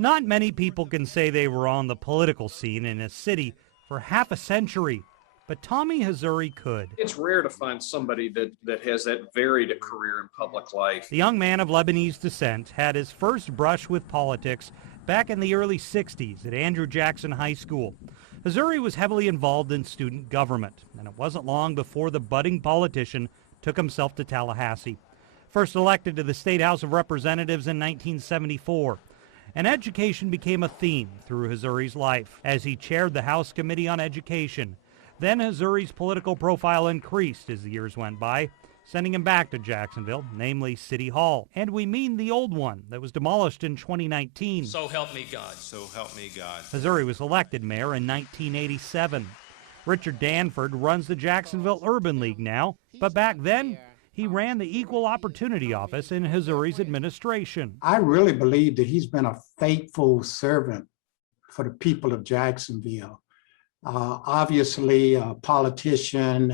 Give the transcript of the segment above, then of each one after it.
Not many people can say they were on the political scene in a city for half a century, but Tommy Hazouri could. It's rare to find somebody that has that varied a career in public life. The young man of Lebanese descent had his first brush with politics back in the early 60s at Andrew Jackson High School. Hazouri was heavily involved in student government, and it wasn't long before the budding politician took himself to Tallahassee. First elected to the State House of Representatives in 1974, and education became a theme through Hazouri's life as he chaired the House Committee on Education. Then Hazouri's political profile increased as the years went by, sending him back to Jacksonville, namely City Hall. And we mean the old one that was demolished in 2019. So help me God. So help me God. Hazouri was elected mayor in 1987. Richard Danford runs the Jacksonville Urban League now, but back then, he ran the Equal Opportunity Office in Hazouri's administration. I really believe that he's been a faithful servant for the people of Jacksonville. Obviously, a politician,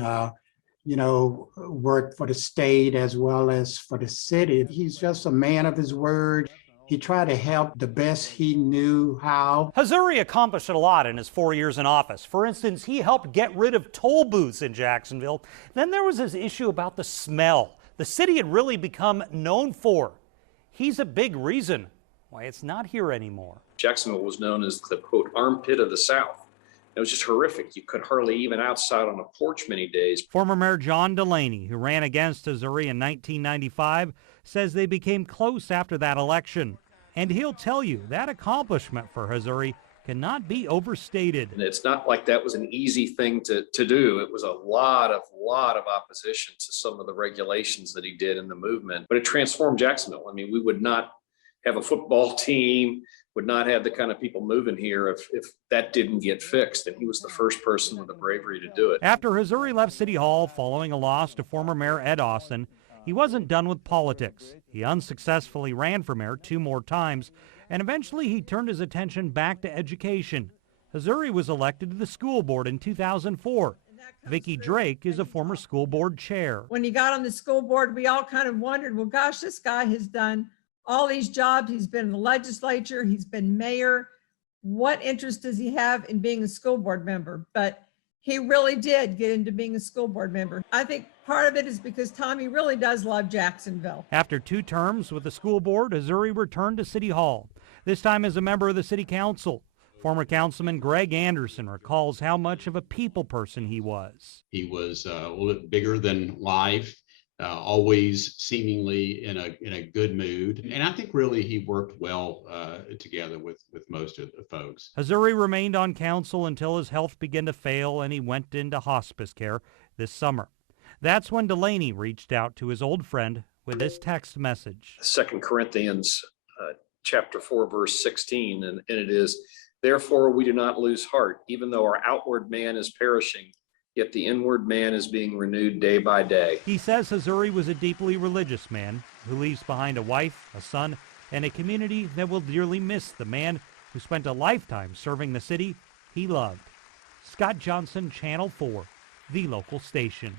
worked for the state as well as for the city. He's just a man of his word. He tried to help the best he knew how. Hazouri accomplished a lot in his 4 years in office. For instance, he helped get rid of toll booths in Jacksonville. Then there was this issue about the smell the city had really become known for. He's a big reason why it's not here anymore. Jacksonville was known as the, quote, armpit of the South. It was just horrific. You could hardly even outside on a porch many days. Former Mayor John Delaney, who ran against Hazouri in 1995, says they became close after that election. And he'll tell you that accomplishment for Hazouri cannot be overstated. And it's not like that was an easy thing to do. It was a lot of opposition to some of the regulations that he did in the movement. But it transformed Jacksonville. I mean, we would not have a football team, would not have the kind of people moving here if that didn't get fixed. And he was the first person with the bravery to do it. After Hazouri left City Hall following a loss to former Mayor Ed Austin, he wasn't done with politics. He unsuccessfully ran for mayor 2 more times, and eventually he turned his attention back to education. Hazouri was elected to the school board in 2004. Vicki Drake is a former school board chair. When he got on the school board, we all kind of wondered, well, gosh, this guy has done all these jobs. He's been in the legislature, he's been mayor. What interest does he have in being a school board member? But he really did get into being a school board member. I think part of it is because Tommy really does love Jacksonville. After 2 terms with the school board, Hazouri returned to City Hall, this time as a member of the city council. Former Councilman Greg Anderson recalls how much of a people person he was. He was a little bit bigger than life, always seemingly in a good mood. And I think really he worked well together with most of the folks. Hazouri remained on council until his health began to fail and he went into hospice care this summer. That's when Delaney reached out to his old friend with this text message. 2 Corinthians chapter 4, verse 16, and it is, therefore we do not lose heart, even though our outward man is perishing, yet the inward man is being renewed day by day. He says Hazouri was a deeply religious man who leaves behind a wife, a son, and a community that will dearly miss the man who spent a lifetime serving the city he loved. Scott Johnson, Channel 4, the local station.